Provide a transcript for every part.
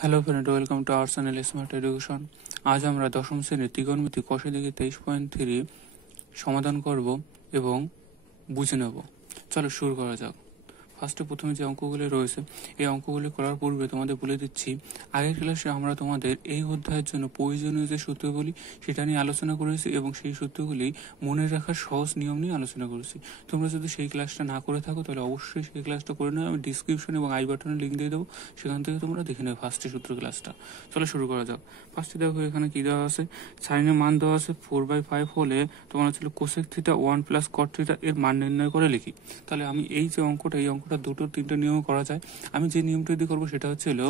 Hello friend, welcome to our channel smart education. আজ আমরা দশম শ্রেণীর ত্রিকোণমিতি কোষে দিকে 23.3 সমাধান করব এবং বুঝে নেব। চলো শুরু করা যাক। প্রথমে যে অঙ্কগুলি রয়েছে, এই অঙ্কগুলি করার পূর্বে তোমাদের বলে দিচ্ছি, আগের ক্লাসে আমরা তোমাদের এই অধ্যায়ের জন্য প্রয়োজনীয় যে সূত্রগুলি সেটা নিয়ে আলোচনা করেছি এবং সেই সূত্রগুলি মনে রাখার সহজ নিয়ম নিয়ে আলোচনা করেছি। তোমরা যদি সেই ক্লাসটা না করে থাকো তাহলে অবশ্যই সেই ক্লাসটা করে নেবে। আমি ডিসক্রিপশন এবং আই বাটনে লিঙ্ক দিয়ে দেবো, সেখান থেকে তোমরা দেখে নেবে ফার্স্টে সূত্র ক্লাসটা। চলো শুরু করা যাক। ফার্স্টে দেখো এখানে কি দেওয়া আছে, সাইনের মান দেওয়া আছে 4/5 হলে তোমার হচ্ছিল কোসেক থিটা 1 + কট থিটা এর মান নির্ণয় করে লিখি। তাহলে আমি এই যে অঙ্কটা, এই অঙ্কটা দুটো তিনটে নিয়ম করা যায়। আমি যে নিয়মটা দিয়ে করবো সেটা হচ্ছিল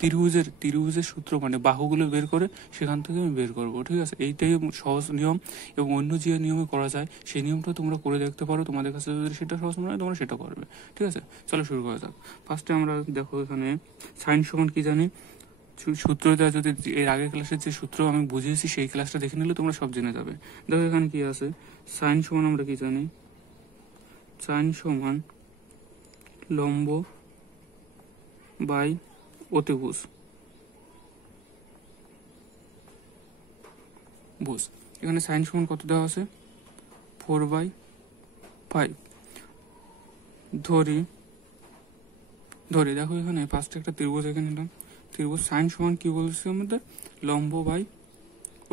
ত্রিভুজের সূত্র, মানে বাহুগুলো বের করে সেখান থেকে আমি বের করবো। ঠিক আছে, এইটাই সহজ নিয়ম এবং অন্য যে নিয়মে করা যায় সেই নিয়মটা তোমরা করে দেখতে পারো। তোমাদের কাছে যদি সেটা সহজ মনে হয় তোমরা সেটা করবে। ঠিক আছে, চলো শুরু করা যাক। ফার্স্টে আমরা দেখো এখানে সাইন সমান কি জানি, সূত্রটা যদি এর আগের ক্লাসের যে সূত্র আমি বুঝিয়েছি সেই ক্লাসটা দেখে নিলে তোমরা সব জেনে যাবে। দেখো এখানে কি আছে, সাইন সমান আমরা কি জানি, সাইন সমান লম্ব বাই অতিভুজ। এখানে সাইন সমান কত দেওয়া আছে, 4/5। ধরি দেখো এখানে ফার্স্টে একটা ত্রিভুজ এঁকে নিলাম। ত্রিভুজ সাইন সমান কি বলছে আমাদের, লম্ব বাই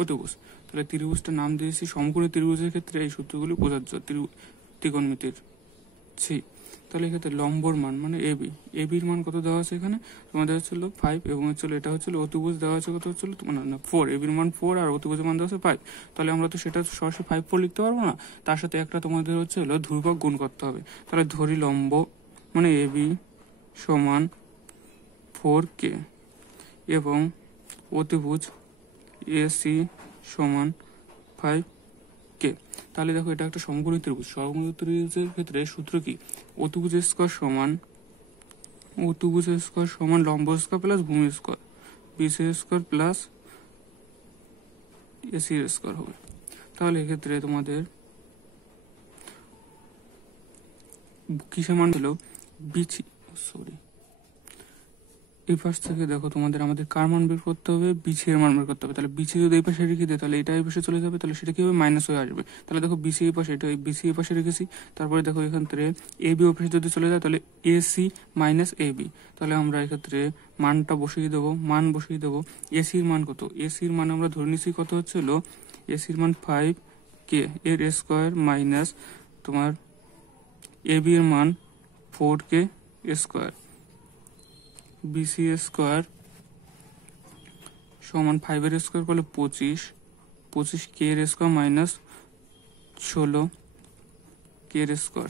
অতিভুজ। তাহলে ত্রিভুজটার নাম দিয়েছি সমকোণী ত্রিভুজের ক্ষেত্রে এই সূত্রগুলি প্রযোজ্য ত্রিকোণমিতির। তাহলে এক্ষেত্রে লম্বর মান মানে এবির মান কত দেওয়া আছে, এখানে তোমাদের হচ্ছিল 5 এবং হচ্ছিল এটা হচ্ছিল অতিভুজ দেওয়া আছে কত হচ্ছিল, না 4, এবির মান 4 আর অতিভুজের মান দেওয়া আছে 5। তাহলে আমরা তো সেটা সরাসরি 5/4 লিখতে পারবো না, তার সাথে একটা তোমাদের হচ্ছে হলো ধ্রুবক গুণ করতে হবে। তাহলে ধরি লম্ব মানে এবি সমান 4k এবং অতিভুজ এসি সমান 5k। তাহলে দেখো এটা একটা সমকোণী ত্রিভুজ। সমকোণী ত্রিভুজের ক্ষেত্রে সূত্র কি, অতিভুজ স্কয়ার সমান লম্ব স্কয়ার প্লাস ভূমি square, BC square plus AC square হবে। তাহলে এক্ষেত্রে তোমাদের কিসের মান হলো বিচি, এই পাশ থেকে দেখো তোমাদের আমাদের কার মান বের করতে হবে, বিসি এর মান বের করতে হবে। তাহলে বিসি যদি এই পাশে রেখে দেয় তাহলে এটা এই পাশে চলে যাবে, তাহলে সেটা কি হবে, মাইনাস হয়ে আসবে। তাহলে দেখো বিসি এই পাশে, এটা বিসি এই পাশে রেখেছি। তারপরে দেখো এখান থেকে এবি ওই পাশে যদি চলে যায় তাহলে এসি মাইনাস এবি। তাহলে আমরা এক্ষেত্রে মানটা বসিয়ে দেবো। এসির মান কত, এসির মান আমরা ধরে নিচ্ছি কত হচ্ছিল, এসির মান 5k এর স্কোয়ার মাইনাস তোমার এবি এর মান 4k স্কোয়ার, বিসি স্কোয়ার সমান 5 এর স্কোয়ার করলে 25 কে এর স্কোয়ার মাইনাস 16 কে এর স্কোয়ার,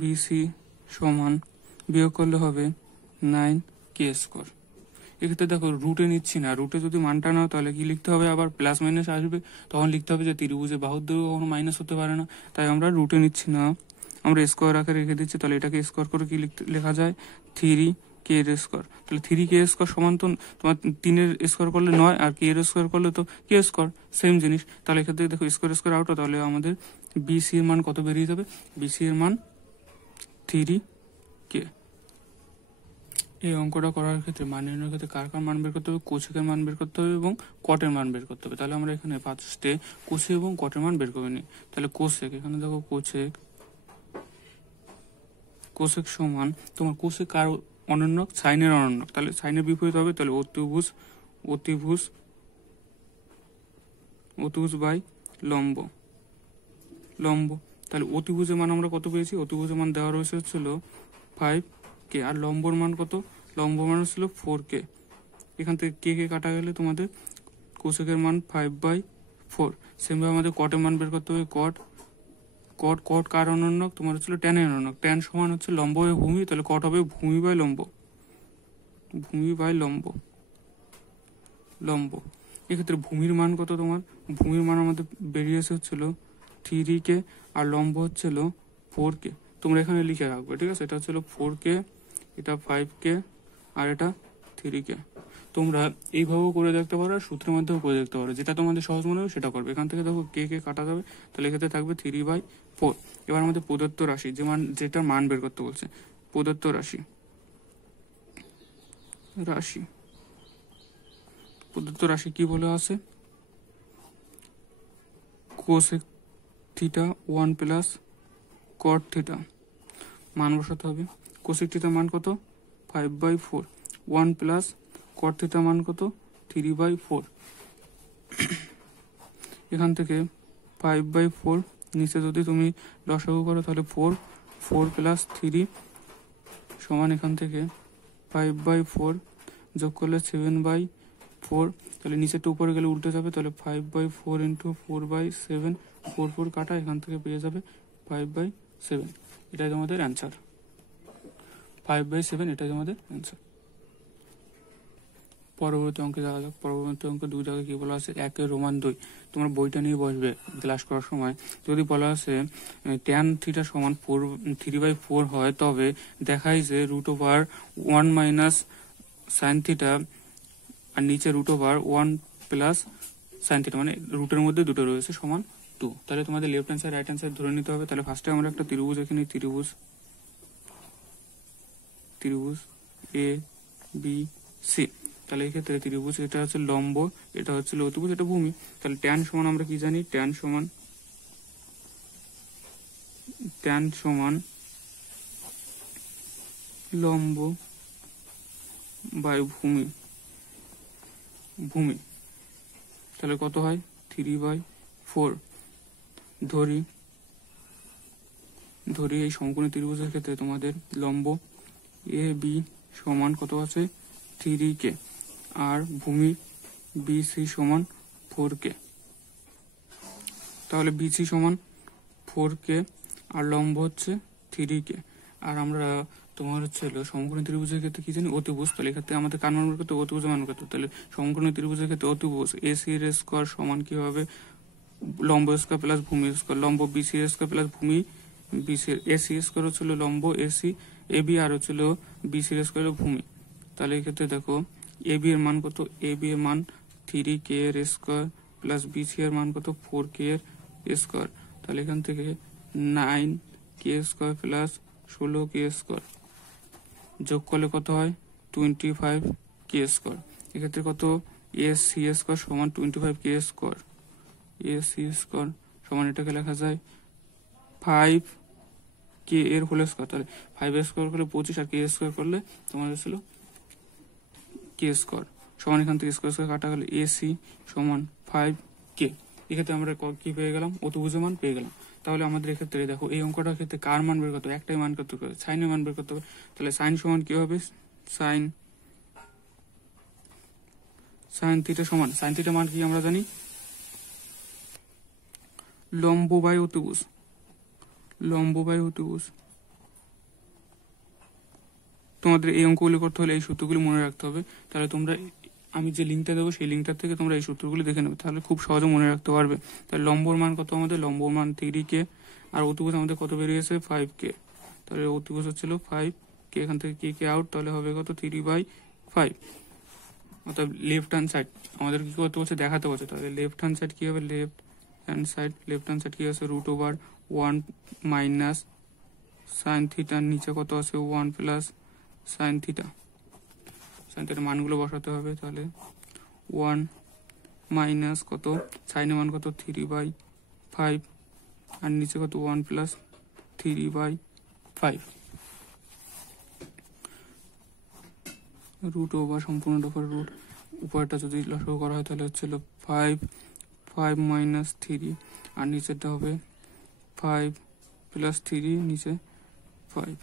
বিসি সমান বিয়োগ করলে হবে 9 কে স্কোয়ার। এক্ষেত্রে দেখো রুটে নিচ্ছি না, রুটে যদি মানটা নাও তাহলে কি লিখতে হবে, আবার প্লাস মাইনাস আসবে, তখন লিখতে হবে যে ত্রিভুজে বাহুর দৈর্ঘ্য কখনো মাইনাস হতে পারে না, তাই আমরা রুটে নিচ্ছি না, আমরা স্কোয়ার আকারে রেখে দিচ্ছি। তাহলে এটাকে স্কোয়ার করে কি লেখা যায়, 3k এর স্কোয়ার। তাহলে 3k স্কোয়ার সমান তো তোমার 3 এর স্কোয়ার করলে 9 আর k এর স্কোয়ার করলে তো k স্কোয়ার, সেম জিনিস। তাহলে এক্ষেত্রে দেখো স্কোয়ার আউট, তাহলে আমাদের বিসি এর মান কত বেরিয়ে যাবে, বিসি এর মান 3k। এই অঙ্কটা করার ক্ষেত্রে মান নির্ণয়ের ক্ষেত্রে কার মান বের করতে হবে, কোসেকের মান বের করতে হবে এবং কটের মান বের করতে হবে। তাহলে আমরা এখানে ফার্স্টে কোসেক এবং কটের মান বের করে নিই। তাহলে কোসেক, এখানে দেখো কোসেক সমান তোমার কোসেক কার অনন্যক, সাইনের অনন্যক। তাহলে সাইনের বিপরীত হবে, তাহলে অতিভুজ বাই লম্ব। তাহলে অতিভুজের মান আমরা কত পেয়েছি, অতিভুজের মান দেওয়া রয়েছে হচ্ছিল 5k আর লম্বর মান কত, লম্ব মান হচ্ছিল 4k। এখান থেকে কে কাটা গেলে তোমাদের কোসেকের মান 5/4। সেমভাবে আমাদের কটের মান বের করতে হবে, কট কার অনন্যক, তোমার হচ্ছিল ট্যানের অনন্যক। ট্যান সমান হচ্ছে লম্ব বাই ভূমি, তাহলে কট হবে ভূমি বাই লম্ব। এক্ষেত্রে ভূমির মান কত, তোমার ভূমির মান আমাদের বেরিয়েছে হচ্ছিল 3k আর লম্ব হচ্ছিল 4k। তোমরা এখানে লিখে রাখবে, ঠিক আছে, এটা হচ্ছিল 4k, এটা 5k আর এটা 3k। তোমরা এইভাবেও করে দেখতে পারো আর সূত্রের মাধ্যমেও করে দেখতে পারো, যেটা তোমাদের সহজ মনে হবে সেটা করবে। এখান থেকে দেখো কে কাটা যাবে, তাহলে এক্ষেত্রে থাকবে 3/4। এবার আমাদের প্রদত্ত রাশি যেটার মান বের করতে বলছে, প্রদত্ত রাশি রাশি। প্রদত্ত রাশি কি বলে আছে? Cosec theta 1 plus cot theta. মান বসাতে হবে। কোসেক থিটা মান কত? 5/4। 1 প্লাস কট থিটা মান কত? 3/4। এখান থেকে 5/4 নিচে যদি তুমি লসাগু করো তাহলে 4 প্লাস 3 সমান এখান থেকে 5/4 যোগ করলে 7/4। তাহলে নিচেরটা উপরে গেলে উল্টে যাবে, তাহলে 5/4 ইন্টু 4/7, 4 কাটা, এখান থেকে পেয়ে যাবে 5/7। এটাই তোমাদের অ্যান্সার। 5/7 এটাই তোমাদের অ্যান্সার। পরবর্তী অঙ্কে যাওয়া যাক। পরবর্তী অঙ্ক 2 জায়গায় কি বলা আছে? 1 রোমান 2। তোমরা বইটা নিয়ে বসবে ক্লাস করার সময়। যদি বলা আছে tan থিটা সমান 3/4 হয়, তবে দেখাই যে √1 মাইনাস সাইন থিটা আর নিচে √1 প্লাস সাইন থিটা, মানে রুটের মধ্যে দুটো রয়েছে, সমান 2। তাহলে তোমাদের left hand side right hand side ধরে নিতে হবে। তাহলে ফার্স্টে আমরা একটা ত্রিভুজ, এখানে ত্রিভুজ এ বি সি। তাহলে এই ক্ষেত্রে ত্রিভুজ, এটা হচ্ছে লম্ব, এটা হচ্ছে অতিভুজ, এটা ভূমি। তাহলে ট্যান সমান আমরা কি জানি? ট্যান সমান লম্ব বাই ভূমি। তাহলে কত হয়? 3/4। ধরি এই সমকোণী ত্রিভুজের ক্ষেত্রে তোমাদের লম্ব এ বি সমান কত আছে? 3k, আর ভূমি বিসি সমান 4k। তাহলে বিসি সমান 4k আর লম্ব হচ্ছে 3k। আর আমরা তোমার হচ্ছে সমকোণী ত্রিভুজের ক্ষেত্রে কি জানি? অতিভুজ। তাহলে এক্ষেত্রে আমাদের কার মান বের করতে হবে? অতিভুজের মান বের করতে হবে। তাহলে সমকোণী ত্রিভুজের ক্ষেত্রে অতিভুজ এসি এর স্কয়ার সমান কি হবে? লম্ব স্কয়ার প্লাস ভূমি স্কয়ার। লম্ব বিসি এর স্কয়ার প্লাস ভূমি বিসি। এসি স্কয়ার হচ্ছিল লম্ব এসি এবি, আর হচ্ছিল বিসি এর স্কয়ার ভূমি। তাহলে এক্ষেত্রে দেখো এবি এর মান কত? এবি এর মান 3k এর স্কয়ার প্লাস বিসি এর মান কত? 4k এর স্কয়ার। তাহলে এখান থেকে 9k square plus 16k square যোগ করলে কত হয়? 25k square. এক্ষেত্রে কত? এসি স্কয়ার সমান 25k স্কয়ার। এসি স্কয়ার সমান এটাকে লেখা যায় 5k এর হোল স্কয়ার। তাহলে 5 স্কয়ার করলে 25, আর k স্কয়ার করলে তোমাদের ছিল k স্কয়ার সমান, এখান থেকে স্কয়ার কাটা গেলে এসি সমান 5k। এক্ষেত্রে আমরা কি পেয়ে গেলাম? অতিভুজের মান পেয়ে গেলাম। তাহলে আমাদের এক্ষেত্রে দেখো এই অঙ্কটার ক্ষেত্রে কার মান বের করতে হবে? একটাই মান করতে হবে, সাইনের মান বের করতে হবে। তাহলে সাইন সমান কি হবে? সাইন থিটা সমান, সাইন থিটা মান কি আমরা জানি? লম্ব বাই অতিভুজ। তোমাদের এই অঙ্কগুলি করতে হলে এই সূত্রগুলি মনে রাখতে হবে। তাহলে তোমরা, আমি যে লিঙ্কটা দেবো সেই লিঙ্কটা থেকে তোমরা এই সূত্রগুলি দেখে নেবে, তাহলে খুব সহজে মনে রাখতে পারবে। তাহলে লম্বর মান কত? আমাদের লম্বর মান 3k, আর অতিভুজ আমাদের কত বেরিয়েছে? 5k। তাহলে অতিভুজ হচ্ছিল 5k, এখান থেকে k আউট, তাহলে হবে কত? 3/5। অর্থাৎ লেফট হ্যান্ড সাইড আমাদের কি করতে বলছে? দেখাতে বলছে। তাহলে লেফট হ্যান্ড সাইড কি হবে? লেফট হ্যান্ড সাইড কি আছে? √1 মাইনাস সাইন থিটার নিচে কত আছে? 1 প্লাস সাইন থিটা। মানগুলো বসাতে হবে। তাহলে 1 মাইনাস কত? সাইনের মান কত? 3/5, আর নিচে কত? 1 প্লাস 3/5। √, সম্পূর্ণটা করে রুট, উপরেরটা যদি লসাগু করা হয় তাহলে হচ্ছিল 5 মাইনাস 3, আর নিচেরটা হবে 5 প্লাস 3, নিচে 5।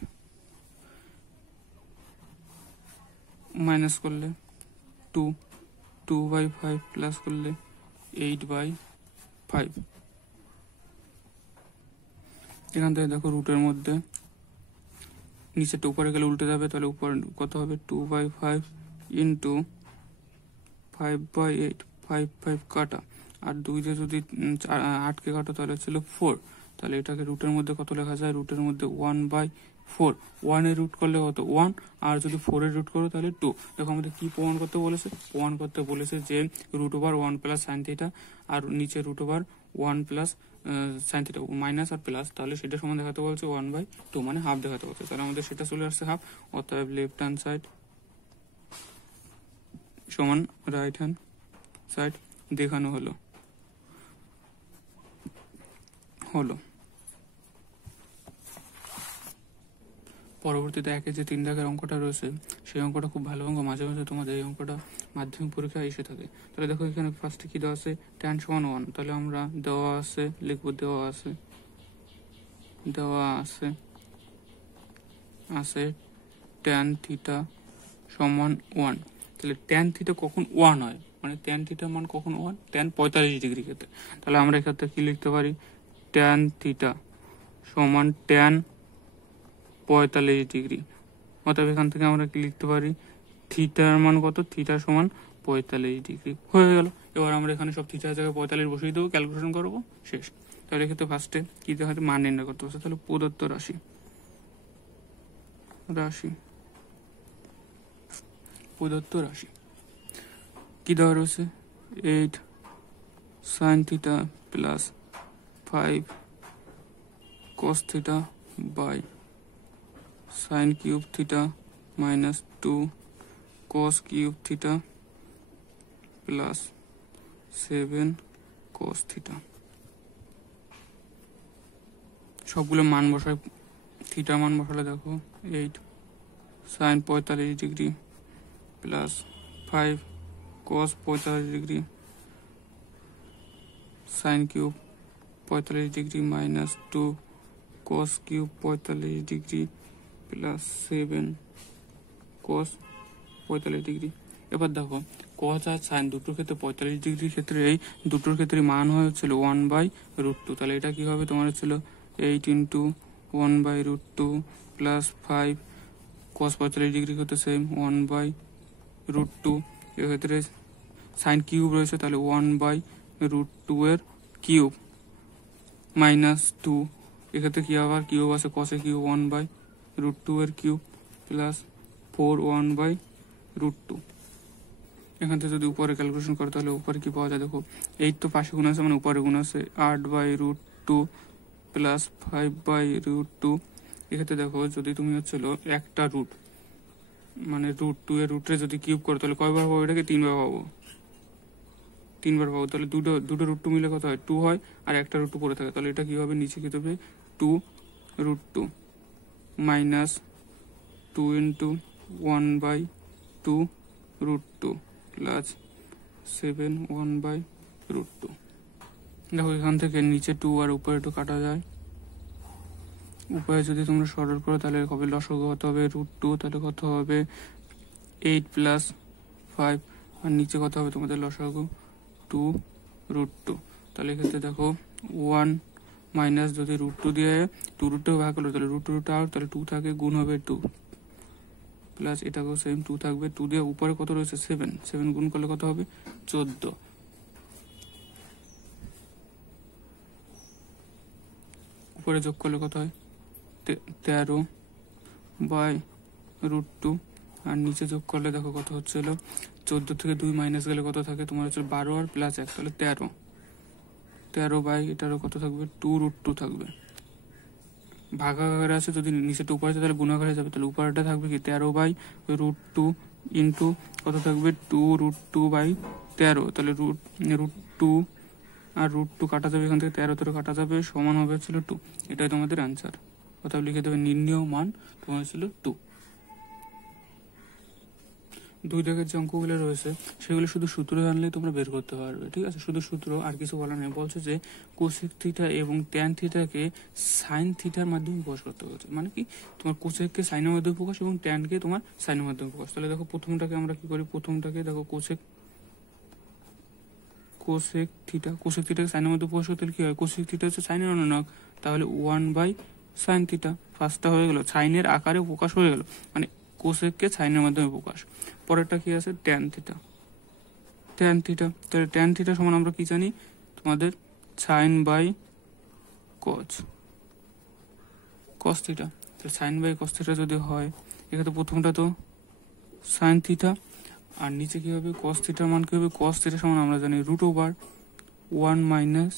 মাইনাস করলে 2/5 প্লাস করলে 8/5। এখান থেকে দেখো রুটের মধ্যে নিচেরটা উপরে গেলে উল্টে যাবে, তাহলে উপরে কত হবে? 2/5 ইন্টু 5/8, 5 কাটা, আর 2 দিয়ে যদি 8কে কাটো তাহলে ছিল 4। তাহলে এটাকে রুটের মধ্যে কত লেখা যায়? রুটের মধ্যে 1/4। 1 এর রুট করলে কত? 1, আর যদি 4 এর রুট করো তাহলে 2। দেখো আমাদের কি প্রমাণ করতে বলেছে? প্রমাণ করতে বলেছে যে √1 প্লাস সাইন থিটা, আর নিচে √1 প্লাস সাইন থিটা, মাইনাস আর প্লাস, তাহলে সেটা সমান দেখাতে বলছে 1/2, মানে হাফ দেখাতে বলছে। তাহলে আমাদের সেটা চলে আসছে হাফ। অতএব লেফট হ্যান্ড সাইড সমান রাইট হ্যান্ড সাইড দেখানো হলো। পরবর্তীতে একে যে 3 দাগের অঙ্কটা রয়েছে সেই অঙ্কটা খুব ভালো অঙ্ক, মাঝে মাঝে তোমাদের এই অঙ্কটা মাধ্যমিক পরীক্ষায় এসে থাকে। তাহলে দেখো এখানে ফার্স্টে কি দেওয়া আছে, tan সমান 1, তাহলে আমরা দেওয়া আছে লিখবো, দেওয়া আছে tan থিটা সমান 1। তাহলে tan থিটা কখন 1 হয়, মানে tan থিটা মান কখন 1, tan 45 ডিগ্রি ক্ষেত্রে। তাহলে আমরা এক্ষেত্রে কি লিখতে পারি, tan থিটা সমান tan 45 ডিগ্রি। অতএব এখান থেকে আমরা কি লিখতে পারি, থিটার মান কত, থিটা সমান 45 ডিগ্রি। হয়ে গেল। এবার আমরা এখানে সব থিটার জায়গায় 45 বসিয়ে দেবো, ক্যালকুলেশন করবো, শেষ। তাহলে এক্ষেত্রে ফার্স্টে কি দেখা মান নির্ণয় করতে হবে। তাহলে প্রদত্ত রাশি কি দেওয়া রয়েছে, 8 sin theta plus 5 cos theta by sin cube theta minus 2 cos cube theta plus 7 cos theta. সবগুলো মান বসায়, থিটার মান বসালে দেখো 8 sin 45 degree plus 5 cos 45 degree sin cube 45 degree minus 2 cos cube 45 degree plus 7 cos 45 degree. এবার দেখো cos আর sin দুটোর ক্ষেত্রে 45 ডিগ্রির ক্ষেত্রে এই দুটোর ক্ষেত্রে মান হচ্ছিল 1/√2। তাহলে এটা কি হবে, তোমার হচ্ছিল 8 × 1/√2 প্লাস 5 cos 45 ডিগ্রি ক্ষেত্রে সেম 1/√2। এক্ষেত্রে sin কিউব রয়েছে, তাহলে 1/√2 এর কিউব মাইনাস 2। এক্ষেত্রে কি আবার কিউব আছে, cos এর কিউব 1/√2 এর কিউব প্লাস 4 1/√2। এখান থেকে যদি উপরে ক্যালকুলেশন করো তাহলে উপরে কি পাওয়া যায়, দেখো 8 তো পাশে গুণ আছে, মানে উপরে গুণ আছে 8/√2 প্লাস 5/√2। এক্ষেত্রে দেখো যদি তুমি হচ্ছিল একটা রুট, মানে √2 এর রুটে যদি কিউব করো তাহলে কয়বার পাবো, এটাকে 3বার পাবো, তাহলে দুটো √2 মিলে কত হয়, 2 হয়, আর একটা √2 পড়ে থাকে। তাহলে এটা কি হবে, নিচে কি হবে 2√2 মাইনাস 2 × 1/2√2 প্লাস 7 1/√2। দেখো এখান থেকে নিচে 2 আর উপরে 2 কাটা যায়। উপরে যদি তোমরা সরল করো তাহলে হবে লসাগু কত হবে, √2, তাহলে কত হবে 8 + 5, আর নিচে কত হবে তোমাদের লসাগু 2√2। তাহলে এক্ষেত্রে দেখো 1 মাইনাস যদি √2 দিয়ে 2√2 ভাগ করলো তাহলে √2 আউট, তাহলে 2 থাকে, গুণ হবে 2 প্লাস এটাকেও সেম 2 থাকবে, 2 দিয়ে উপরে কত রয়েছে 7 গুণ করলে কত হবে 14, উপরে যোগ করলে কত হয় 13/√2, আর নিচে যোগ করলে দেখো কত হচ্ছিল 14 থেকে 2 মাইনাস গেলে কত থাকে তোমার হচ্ছে 12 আর প্লাস 1, তাহলে 13/এটারও কত থাকবে 2√2 থাকবে। ভাগাকারে আছে, যদি নিচেটা উপরে আছে তাহলে গুণাকারে যাবে, তাহলে উপরেটা থাকবে কি 13/√2 ইন্টু কত থাকবে 2√2/13, তাহলে √2 আর √2 কাটা যাবে, এখান থেকে 13 কাটা যাবে, সমান হবে হচ্ছিল 2। এটাই তোমাদের অ্যান্সার। অর্থাৎ লিখে দেবে নির্ণেয় মান তোমার ছিল 2। 2 দাগের যে অঙ্কগুলো রয়েছে সেগুলো শুধু সূত্র জানলেই তোমরা বের করতে পারবে, ঠিক আছে, শুধু সূত্র, আর কিছু বলা নেই। বলছে যে কোসেক থিটা এবং ট্যান থিটাকে সাইন থিটার মাধ্যমে প্রকাশ করতে বলছে, মানে কি তোমার কোসেককে সাইনের মাধ্যমে প্রকাশ এবং ট্যানকে তোমার সাইনের মাধ্যমে প্রকাশ। তাহলে দেখো প্রথমটাকে আমরা কি করি, প্রথমটাকে দেখো কোসেক থিটাকে সাইনের মধ্যে প্রকাশ করতে কি হয়, কোসেক থিটা হচ্ছে সাইনের অনুনায়ক, তাহলে 1/sin থিটা ফার্স্টটা হয়ে গেল, সাইনের আকারে প্রকাশ হয়ে গেল, মানে কোসেককে সাইনের মাধ্যমে প্রকাশ। পরেরটা কি আছে, ট্যান থিটা। তাহলে ট্যান থিটা সমান আমরা কি জানি, তোমাদের sin/cos থিটা। তো sin/cos থিটা যদি হয়, এক্ষেত্রে প্রথমটা তো sin থিটা, আর নিচে কি হবে cos থিটার মান কি হবে, cos থিটা সমান আমরা জানি √1 মাইনাস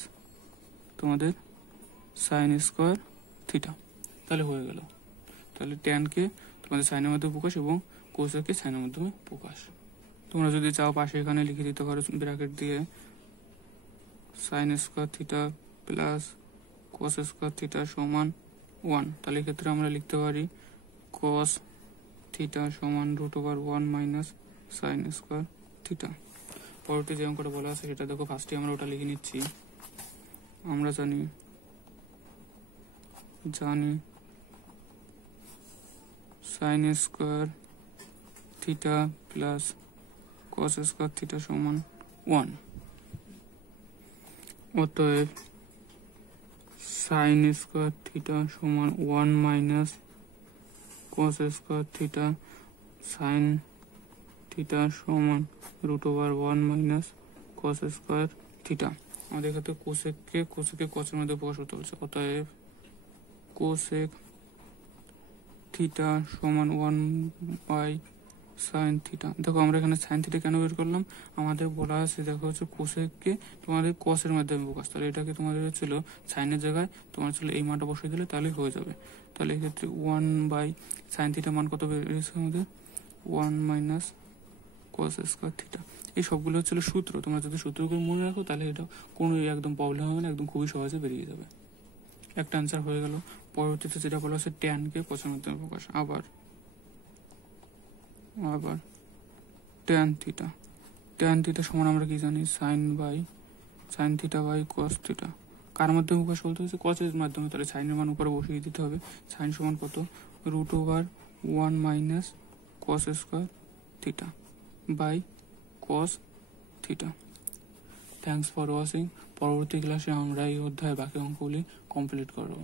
তোমাদের sin² থিটা। তাহলে হয়ে গেল। তাহলে ট্যানকে তোমাদের সাইনের মাধ্যমে প্রকাশ এবং কোসেককে সাইনের মাধ্যমে প্রকাশ। তোমরা যদি চাও পাশে এখানে লিখে দিতে পারো ব্র্যাকেট দিয়ে sine square theta plus cos square theta সমান 1। তাহলে এক্ষেত্রে আমরা লিখতে পারি কস থিটা সমান √1 মাইনাস সাইন স্কোয়ার থিটা। পরবর্তী যে অঙ্কটা বলা আছে সেটা দেখো, ফার্স্টে আমরা ওটা লিখে নিচ্ছি। আমরা জানি sine square theta plus cos square theta সমান 1। অতএব সাইন স্কোয়ার থিটা সমান 1 minus cos square theta sine theta সমান √1 মাইনাস কস স্কোয়ার থিটা। আমাদের ক্ষেত্রে কোসেককে কসের মধ্যে প্রকাশ করতে বলছে। অতএব কোসেক থিটা সমান 1 বাই সাইন থিটা। দেখো আমরা এখানে সাইন থিটা কেন বের করলাম, আমাদের বলা আছে দেখো হচ্ছে কোসেককে তোমাদের কসের মাধ্যমে প্রকাশ, তাহলে এটাকে তোমাদের হচ্ছিল সাইনের জায়গায় তোমার ছিল এই মানটা বসিয়ে দিলে তাহলে হয়ে যাবে। তাহলে এক্ষেত্রে 1 বাই সাইন থিটা মান কত বেরিয়েছে আমাদের 1 মাইনাস কস স্কোয়ার থিটা। এই সবগুলো হচ্ছিল সূত্র, তোমরা যদি সূত্রগুলো মনে রাখো তাহলে এটা কোনো একদম প্রবলেম হবে না, একদম খুবই সহজে বেরিয়ে যাবে। একটা অ্যান্সার হয়ে গেল। পরবর্তীতে যেটা বলা হচ্ছে ট্যানকে কসের মাধ্যমে প্রকাশ। আবার ট্যান থিটা সমান আমরা কি জানি sine theta by cos theta. কার মাধ্যমে প্রকাশ বলতে হচ্ছে কসের মাধ্যমে, তাহলে সাইনের মান উপরে বসিয়ে দিতে হবে। সাইন সমান কত √1 minus cos square theta by cos theta. Thanks for watching. পরবর্তী ক্লাসে আমরা এই অধ্যায়ে বাকি অঙ্কগুলি কমপ্লিট করব।